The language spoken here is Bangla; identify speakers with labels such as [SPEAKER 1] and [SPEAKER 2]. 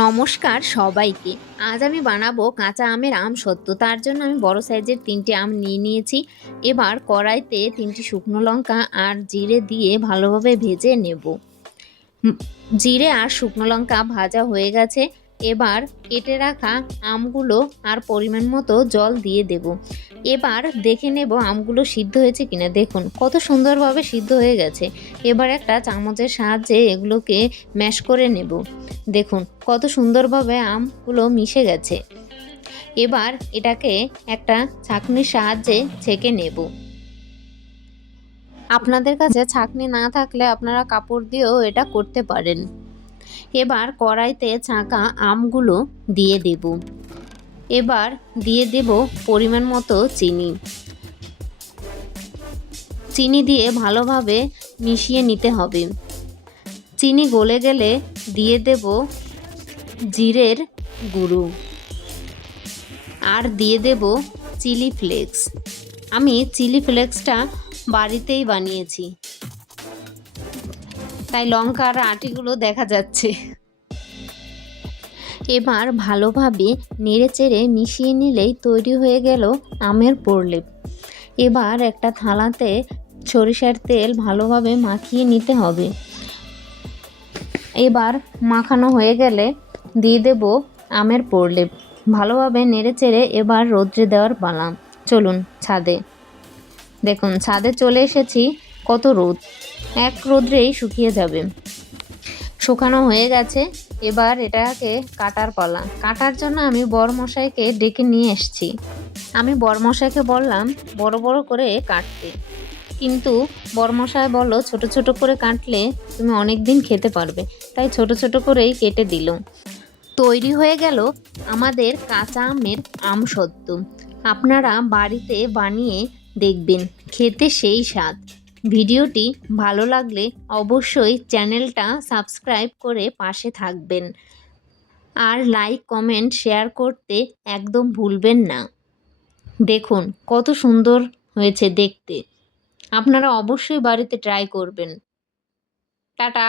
[SPEAKER 1] নমস্কার সবাইকে। আজ আমি বানাবো কাঁচা আমের আম সত্য। তার জন্য আমি বড় সাইজের তিনটে আম নিয়ে নিয়েছি। এবার কড়াইতে তিনটি শুকনো লঙ্কা আর জিরে দিয়ে ভালোভাবে ভেজে নেব। জিরে আর শুকনো লঙ্কা ভাজা হয়ে গেছে। এবার কেটে রাখা আমগুলো আর পরিমাণ মতো জল দিয়ে দেব। এবার দেখে নেব আমগুলো সিদ্ধ হয়েছে কিনা। দেখুন, কত সুন্দরভাবে সিদ্ধ হয়ে গেছে। এবার একটা চামচের সাহায্যে এগুলোকে ম্যাশ করে নেব। দেখুন, কত সুন্দরভাবে আমগুলো মিশে গেছে। এবার এটাকে একটা ছাঁকনির সাহায্যে ছেঁকে নেব। আপনাদের কাছে ছাঁকনি না থাকলে আপনারা কাপড় দিয়েও এটা করতে পারেন। এবার কড়াইতে ছাঁকা আমগুলো দিয়ে দেব। এবার দিয়ে দেব পরিমাণ মতো চিনি। চিনি দিয়ে ভালোভাবে মিশিয়ে নিতে হবে। চিনি গলে গেলে দিয়ে দেব জিরের গুঁড়ো। আর দিয়ে দেব চিলি ফ্লেক্স। আমি চিলি ফ্লেক্সটা বাড়িতেই বানিয়েছি। তাই লঙ্কা আর আটিগুলো দেখা যাচ্ছে। এবার ভালোভাবে নেড়েচেড়ে মিশিয়ে নিলেই তৈরি হয়ে গেল আমের প্রলেপ এবার একটা থালাতে সরিষার তেল ভালোভাবে মাখিয়ে নিতে হবে। এবার মাখানো হয়ে গেলে দিয়ে দেব আমের প্রলেপ ভালোভাবে নেড়ে চেড়ে এবার রোদ্রে দেওয়ার পালা। চলুন ছাদে। দেখুন, ছাদে চলে এসেছি। কত রোদ? এক রোদ্রেই শুকিয়ে যাবে। শুকানো হয়ে গেছে। এবার এটাকে কাটার পালা। কাটার জন্য আমি বড়মশাইকে ডেকে নিয়ে এসেছি। আমি বড়মশাইকে বললাম, বড় বড় করে কাটতে। কিন্তু বড়মশাই বলল, ছোট ছোট করে কাটলে তুমি অনেক দিন খেতে পারবে। তাই ছোট ছোট করেই কেটে দিল। তৈরি হয়ে গেল আমাদের কাঁচা আমের আম সত্য আপনারা বাড়িতে বানিয়ে দেখবেন, খেতে সেই স্বাদ। ভিডিওটি ভালো লাগলে অবশ্যই চ্যানেলটা সাবস্ক্রাইব করে পাশে থাকবেন। আর লাইক, কমেন্ট, শেয়ার করতে একদম ভুলবেন না। দেখুন, কত সুন্দর হয়েছে দেখতে। আপনারা অবশ্যই বাড়িতে ট্রাই করবেন। টাটা!